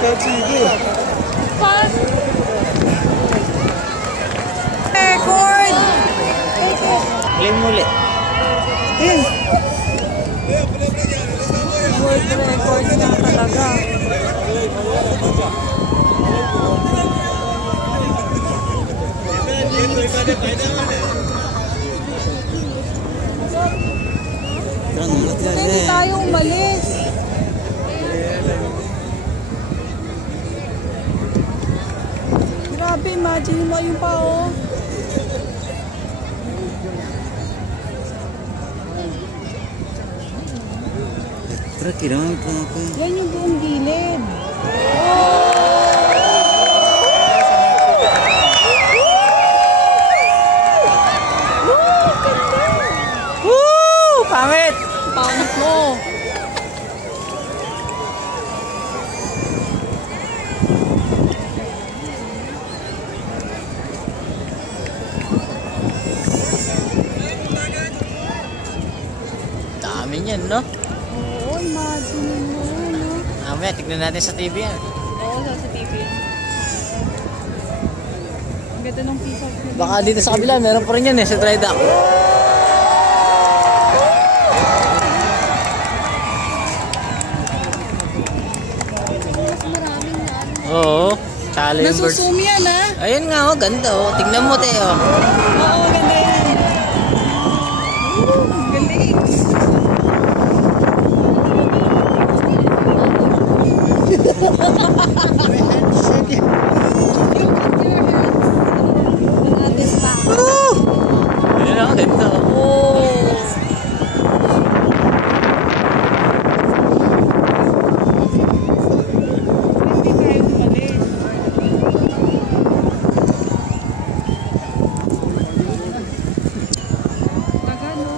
Kahit sige. Fun. Record. Claim muli. World record na talaga. Hindi tayo umalis. Grabe, imagine mo yung pa oh. Tara, kailangan ito ako. Yan yung buong gilid. Woo! Pangit! Pangit mo. Dami niyan, no? Oo, imagine mo, no? Mamaya, tignan natin sa TV yan. Oo, sa TV. Ang ganda ng piece of film. Baka dito sa kabila, meron pa rin yan eh, sa dry dock. Oo, talo yung birds. Nasusum yan, ha? Ayun nga, oh, ganda oh. Tignan mo, te, oh. Oo, ganda yan. Galing. Ayun oh, ganda oh. Hindi tayo umalis. Taga, no?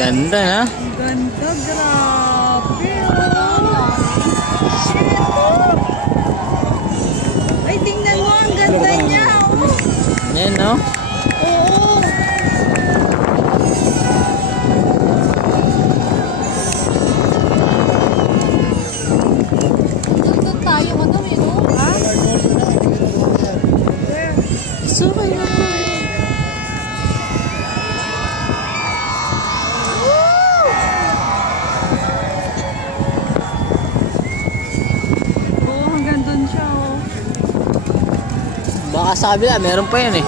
Ganda, ha? Ang ganda, grabe. Shit, oh. Ay, tingnan mo, ang ganda niya. Oh. Yan, no? Oo. Doon tayo, madam, eh, no? Ha? Sukay na po, eh. Oo, hanggang doon siya, oh. Baka sa kabila, meron pa yan eh.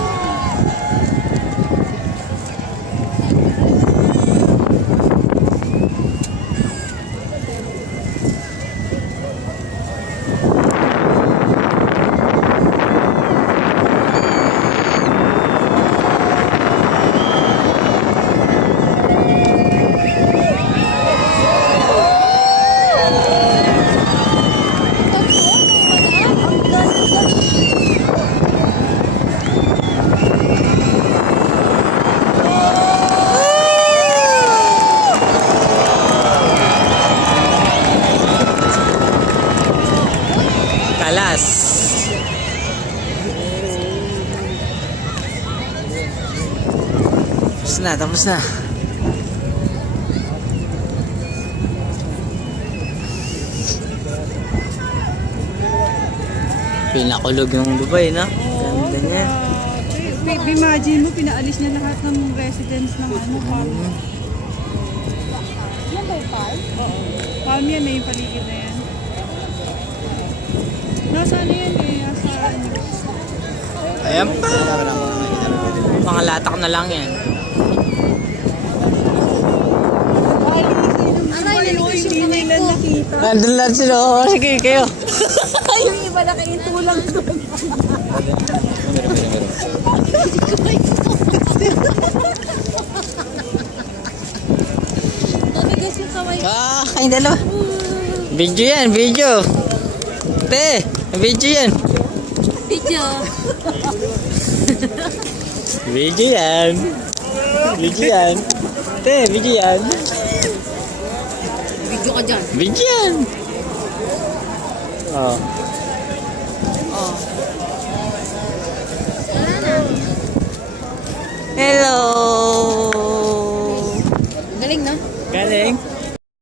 Kalas. Tapos na, tapos na. Pinakulog yung Dubai, no? Ganda niya. Imagine mo, pinaalis niya lahat ng residents ng ano, farm. Yan ba yung farm? Oo. Farm yan eh, yung paligid na yan. Nasa ano yan eh, nasa ano. Ayan pa. Mga latak na lang yan. Aray, hindi nila nakita. Nandun lang sila. Oh, sige, kayo. Yung iba nakaitulang doon. Mamigas yung kamay. Kayong dalawa. Video yan, video. Te, video yan. Video. Video yan. Video yan. Te, video yan. Video ka dyan. Video yan. Oh. Oh.